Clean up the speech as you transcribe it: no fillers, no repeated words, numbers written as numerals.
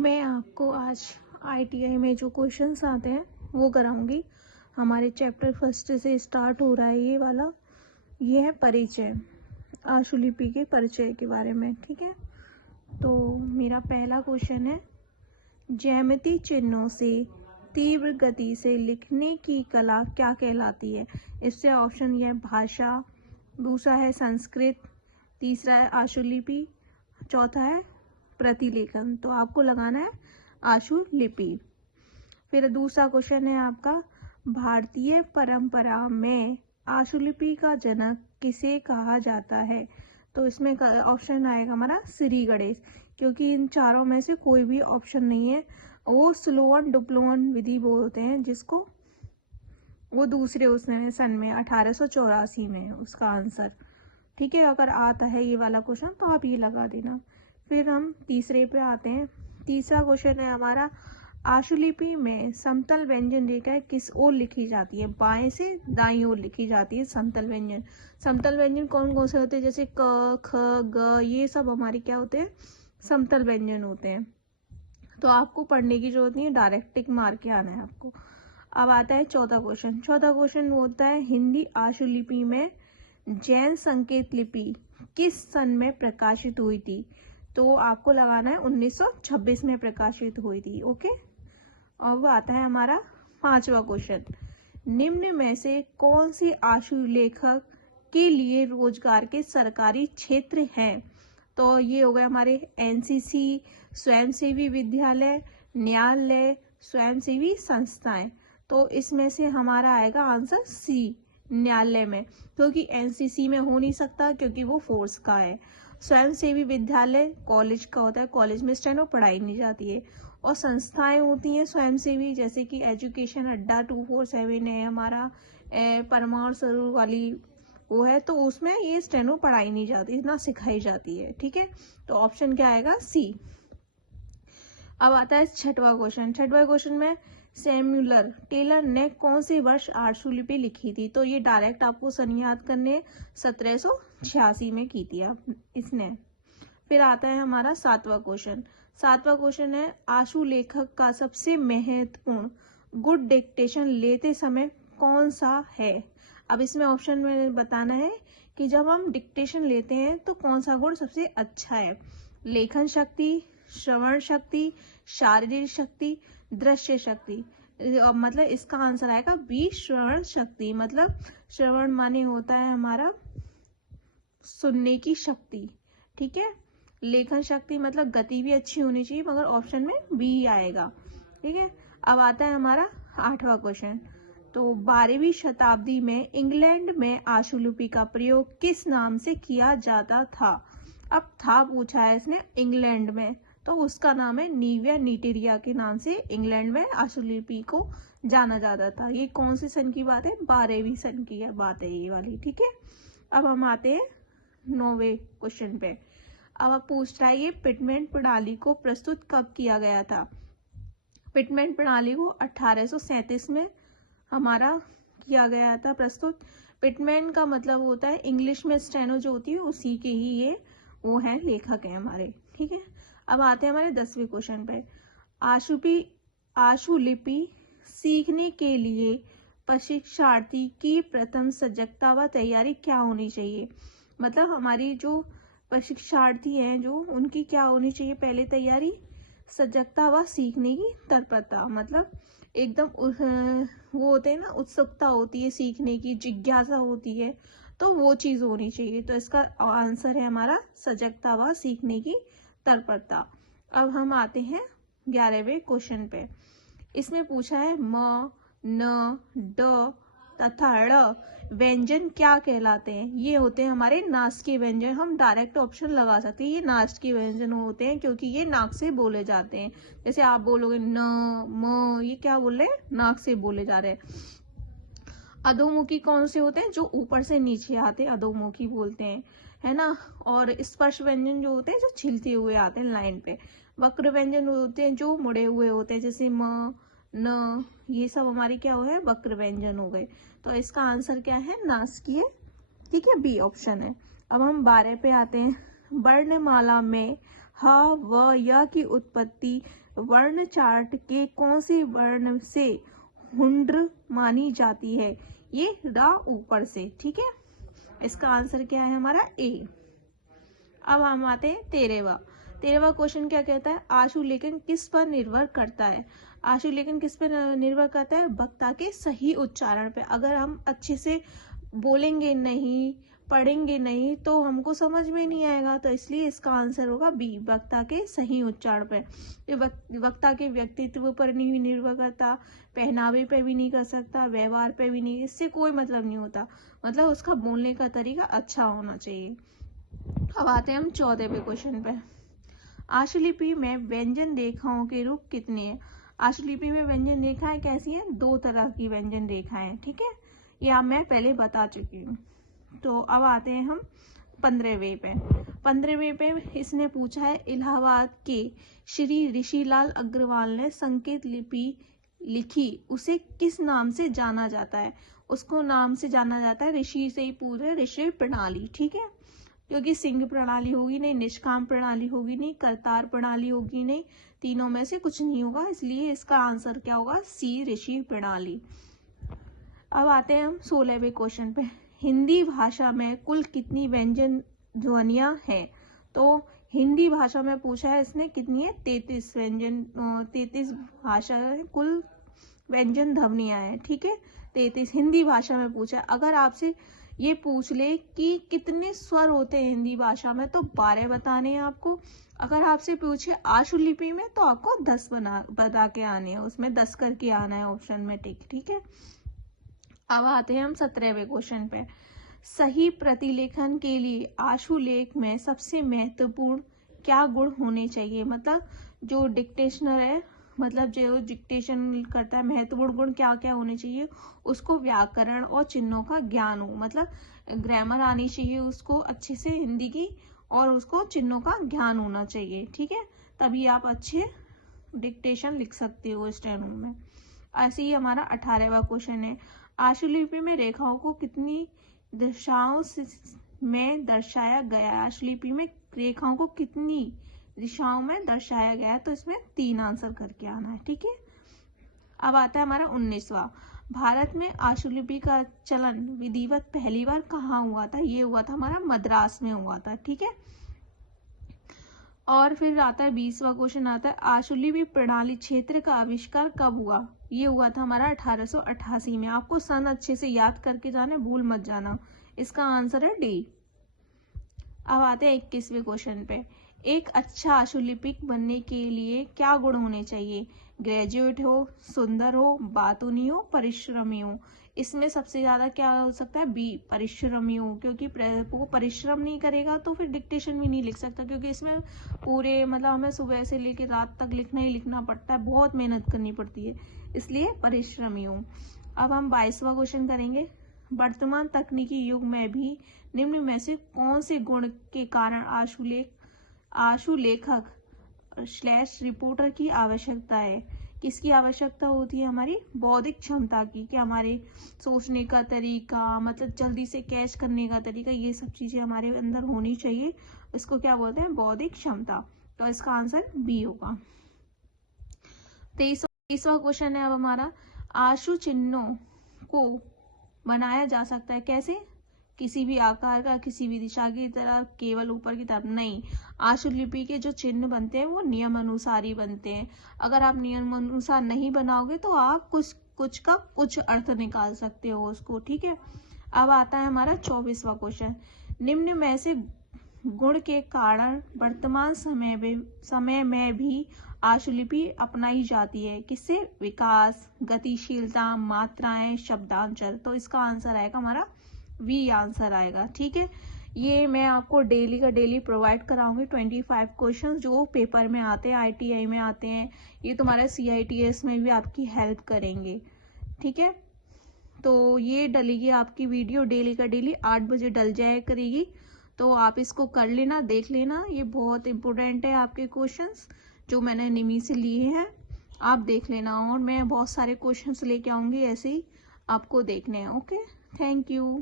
मैं आपको आज आईटीआई में जो क्वेश्चंस आते हैं वो कराऊंगी। हमारे चैप्टर फर्स्ट से स्टार्ट हो रहा है ये वाला। ये है परिचय, आशुलिपि के परिचय के बारे में। ठीक है, तो मेरा पहला क्वेश्चन है, ज्यामिति चिन्हों से तीव्र गति से लिखने की कला क्या कहलाती है? इससे ऑप्शन ये भाषा, दूसरा है संस्कृत, तीसरा है आशुलिपि, चौथा है प्रतिलेखन। तो आपको लगाना है आशुलिपि। फिर दूसरा क्वेश्चन है आपका, भारतीय परंपरा में आशुलिपि का जनक किसे कहा जाता है? तो इसमें ऑप्शन आएगा हमारा श्री गणेश, क्योंकि इन चारों में से कोई भी ऑप्शन नहीं है। वो स्लोवन डुप्लोन विधि बोलते हैं जिसको, वो दूसरे उसने सन में 1884 में उसका आंसर। ठीक है, अगर आता है ये वाला क्वेश्चन तो आप ये लगा देना। फिर हम तीसरे पे आते हैं। तीसरा क्वेश्चन है हमारा, आशुलिपि में समतल व्यंजन रेखा किस ओर लिखी जाती है? बाएं से दाईं ओर लिखी जाती है समतल व्यंजन। समतल व्यंजन कौन कौन से होते हैं? जैसे क, ख, ग, ये सब हमारे क्या होते हैं? समतल व्यंजन होते हैं। तो आपको पढ़ने की जरूरत नहीं है, डायरेक्ट टिक मार के आना है आपको। अब आता है चौथा क्वेश्चन। चौथा क्वेश्चन होता है, हिंदी आशुलिपि में जैन संकेत लिपि किस सन में प्रकाशित हुई थी? तो आपको लगाना है 1926 में प्रकाशित हुई थी। ओके, अब आता है हमारा पांचवा क्वेश्चन, निम्न में से कौन से आशुलेखक के लिए रोजगार के सरकारी क्षेत्र हैं? तो ये हो गए हमारे एनसीसी, स्वयंसेवी विद्यालय, न्यायालय, स्वयंसेवी संस्थाएं। तो इसमें से हमारा आएगा आंसर सी, न्यायालय में, क्योंकि एनसीसी में हो नहीं सकता क्योंकि वो फोर्स का है। स्वयंसेवी विद्यालय कॉलेज का होता है, कॉलेज में स्टेनो पढ़ाई नहीं जाती है। और संस्थाएं होती हैं स्वयंसेवी, जैसे कि एजुकेशन अड्डा 247 है हमारा, परमाणु स्वरूप वाली वो है, तो उसमें ये स्टेनो पढ़ाई नहीं जाती, ना सिखाई जाती है। ठीक है, तो ऑप्शन क्या आएगा? सी। अब आता है छठवां क्वेश्चन। छठवां क्वेश्चन में, सैमुअल टेलर ने कौन से वर्ष आशुलिपि लिखी थी? तो ये डायरेक्ट आपको सन याद करने, 1786 में की थी इसने। फिर आता है हमारा सातवां क्वेश्चन। सातवां क्वेश्चन है, आशुलेखक का सबसे महत्वपूर्ण गुड डिक्टेशन लेते समय कौन सा है? अब इसमें ऑप्शन में बताना है कि जब हम डिक्टेशन लेते हैं तो कौन सा गुण सबसे अच्छा है? लेखन शक्ति, श्रवण शक्ति, शारीरिक शक्ति, दृश्य शक्ति। मतलब इसका आंसर आएगा बी, श्रवण शक्ति। मतलब श्रवण माने होता है हमारा सुनने की शक्ति। ठीक है, लेखन शक्ति मतलब गति भी अच्छी होनी चाहिए, मगर ऑप्शन में बी आएगा। ठीक है, अब आता है हमारा आठवां क्वेश्चन। तो 12वीं शताब्दी में इंग्लैंड में आशुलिपि का प्रयोग किस नाम से किया जाता था? अब था पूछा है इसने इंग्लैंड में, तो उसका नाम है नीविया नीटेरिया के नाम से इंग्लैंड में आशुलिपि को जाना जाता था। ये कौन से सन की बात है? 12वीं सन की बात है ये वाली। ठीक है, अब हम आते हैं 9वें क्वेश्चन पे। अब आप पूछ रहा है, ये पिटमेंट प्रणाली को प्रस्तुत कब किया गया था? पिटमेंट प्रणाली को 1837 में हमारा किया गया था प्रस्तुत। पिटमेंट का मतलब होता है इंग्लिश में स्टेनो जो होती है उसी के ही ये वो है, लेखक है हमारे। ठीक है, अब आते हैं हमारे 10वें क्वेश्चन पे। आशुलिपि सीखने के लिए प्रशिक्षार्थी की प्रथम सजगता व तैयारी क्या होनी चाहिए? मतलब हमारी जो प्रशिक्षार्थी हैं जो, उनकी क्या होनी चाहिए पहले तैयारी? सजगता व सीखने की तत्परता। मतलब एकदम वो होते हैं ना, उत्सुकता होती है सीखने की, जिज्ञासा होती है, तो वो चीज होनी चाहिए। तो इसका आंसर है हमारा सजगता व सीखने की तत्परता। अब हम आते हैं 11वें क्वेश्चन पे। इसमें पूछा है, म, न, ड तथा ड़ व्यंजन क्या कहलाते हैं? ये होते हैं हमारे नासिकीय व्यंजन। हम डायरेक्ट ऑप्शन लगा सकते हैं, ये नासिकीय व्यंजन होते हैं क्योंकि ये नाक से बोले जाते हैं। जैसे आप बोलोगे न, म, ये क्या बोल रहे हैं? नाक से बोले जा रहे हैं। अधोमुखी कौन से होते हैं? जो ऊपर से नीचे आते हैं अधोमुखी बोलते हैं, है ना। और स्पर्श व्यंजन जो होते हैं जो छिलते हुए आते हैं लाइन पे। वक्र व्यंजन होते हैं जो मुड़े हुए होते हैं, जैसे म, न, ये सब हमारी क्या हो गए? वक्र व्यंजन हो गए। तो इसका आंसर क्या है? नासिकीय। ठीक है, बी ऑप्शन है। अब हम 12 पे आते हैं। वर्णमाला में ह व य की उत्पत्ति वर्ण चार्ट के कौन से वर्ण से हुंड्र मानी जाती है? ये रा ऊपर से, ठीक है। इसका आंसर क्या है हमारा? ए। अब हम आते हैं 13वां क्वेश्चन क्या कहता है? आशुलेखन किस पर निर्भर करता है? आशुलेखन किस पर निर्भर करता है? वक्ता के सही उच्चारण पे। अगर हम अच्छे से बोलेंगे नहीं, पढ़ेंगे नहीं, तो हमको समझ में नहीं आएगा। तो इसलिए इसका आंसर होगा बी, वक्ता के सही उच्चारण पे। ये वक्ता के व्यक्तित्व पर नहीं निर्भर करता, पहनावे पे भी नहीं कर सकता, व्यवहार पे भी नहीं, इससे कोई मतलब नहीं होता। मतलब उसका बोलने का तरीका अच्छा होना चाहिए। अब आते हैं हम 14वें क्वेश्चन पे। आशुलिपि में व्यंजन रेखाओं के रूप कितने हैं? आशुलिपि में व्यंजन रेखाएं कैसी हैं? 2 तरह की व्यंजन रेखाएं, ठीक है। ये आप मैं पहले बता चुकी हूँ। तो अब आते हैं हम 15वें पे इसने पूछा है, इलाहाबाद के श्री ऋषिलाल अग्रवाल ने संकेत लिपि लिखी, उसे किस नाम से जाना जाता है? उसको नाम से जाना जाता है, ऋषि से ही पूरे ऋषि प्रणाली, ठीक है। क्योंकि सिंह प्रणाली होगी नहीं, निष्काम प्रणाली होगी नहीं, करतार प्रणाली होगी नहीं, तीनों में से कुछ नहीं होगा, इसलिए इसका आंसर क्या होगा? सी, ऋषि प्रणाली। अब आते हैं हम 16वें क्वेश्चन पे। हिंदी भाषा में कुल कितनी व्यंजन ध्वनियां हैं? तो हिंदी भाषा में पूछा है इसने, कितनी है? 33 भाषा कुल व्यंजन ध्वनियां हैं, ठीक है। 33 हिंदी भाषा में पूछा है। अगर आपसे ये पूछ ले कि कितने स्वर होते हैं हिंदी भाषा में, तो 12 बताने हैं आपको। अगर आपसे पूछे आशुलिपि में, तो आपको 10 बता के आने हैं, उसमें 10 करके आना है ऑप्शन में, ठीक है। अब आते हैं हम 17वें क्वेश्चन पे। सही प्रतिलेखन के लिए आशुलेख में सबसे महत्वपूर्ण क्या गुण होने चाहिए? मतलब जो डिक्टेशनर है, मतलब जो डिक्टेशन करता है, महत्वपूर्ण गुण क्या क्या होने चाहिए? उसको व्याकरण और चिन्हों का ज्ञान हो, मतलब ग्रामर आनी चाहिए उसको अच्छे से हिंदी की, और उसको चिन्हों का ज्ञान होना चाहिए, ठीक है। तभी आप अच्छे डिक्टेशन लिख सकते हो स्टेनो में। ऐसे ही हमारा 18वां क्वेश्चन है, आशुलिपि में रेखाओं को कितनी दिशाओं में दर्शाया गया है? आशुलिपि में रेखाओं को कितनी दिशाओं में दर्शाया गया है? तो इसमें 3 आंसर करके आना है, ठीक है। अब आता है हमारा 19वां। भारत में आशुलिपि का चलन विधिवत पहली बार कहाँ हुआ था? ये हुआ था हमारा मद्रास में हुआ था, ठीक है। और फिर आता है 20वां क्वेश्चन आता है, आशुलिपि प्रणाली क्षेत्र का आविष्कार कब हुआ? ये हुआ था हमारा 1888 में। आपको सन अच्छे से याद करके जाना, भूल मत जाना। इसका आंसर है डी। अब आते हैं 21वें क्वेश्चन पे। एक अच्छा आशुलिपिक बनने के लिए क्या गुण होने चाहिए? ग्रेजुएट हो, सुंदर हो, बातूनी हो, परिश्रमी हो। इसमें सबसे ज्यादा क्या हो सकता है? बी, परिश्रमी हो, क्योंकि वो परिश्रम नहीं करेगा तो फिर डिक्टेशन भी नहीं लिख सकता, क्योंकि इसमें पूरे मतलब हमें सुबह से लेकर रात तक लिखना ही लिखना पड़ता है, बहुत मेहनत करनी पड़ती है, इसलिए परिश्रमी हो। अब हम 22वां क्वेश्चन करेंगे। वर्तमान तकनीकी युग में भी निम्न में से कौन से गुण के कारण आशुलेखक / रिपोर्टर की आवश्यकता है? किसकी आवश्यकता होती है? हमारी बौद्धिक क्षमता की, कि हमारे सोचने का तरीका, मतलब जल्दी से कैच करने का तरीका, ये सब चीजें हमारे अंदर होनी चाहिए। इसको क्या बोलते हैं? बौद्धिक क्षमता। तो इसका आंसर बी होगा। 23वां क्वेश्चन है अब हमारा, आशु चिन्हों को बनाया जा सकता है कैसे? किसी भी आकार का, किसी भी दिशा की तरफ, केवल ऊपर की तरफ नहीं। आशुलिपि के जो चिन्ह बनते हैं वो नियम अनुसार ही बनते हैं। अगर आप नियम अनुसार नहीं बनाओगे तो आप कुछ का कुछ अर्थ निकाल सकते हो उसको, ठीक है। अब आता है हमारा 24वां क्वेश्चन। निम्न में से गुण के कारण वर्तमान समय में भी आशुलिपि अपनाई जाती है। किससे? विकास, गतिशीलता, मात्राएं, शब्दांचल। तो इसका आंसर आएगा हमारा वी आंसर आएगा, ठीक है। ये मैं आपको डेली का डेली प्रोवाइड कराऊंगी 25 क्वेश्चन जो पेपर में आते हैं, ITI में आते हैं। ये तुम्हारे CITS में भी आपकी हेल्प करेंगे, ठीक है। तो ये डलेगी आपकी वीडियो डेली का डेली 8 बजे डल जाया करेगी। तो आप इसको कर लेना, देख लेना, ये बहुत इंपॉर्टेंट है आपके क्वेश्चंस जो मैंने निमी से लिए हैं, आप देख लेना। और मैं बहुत सारे क्वेश्चंस लेके आऊंगी ऐसे ही, आपको देखने हैं। Okay, thank you.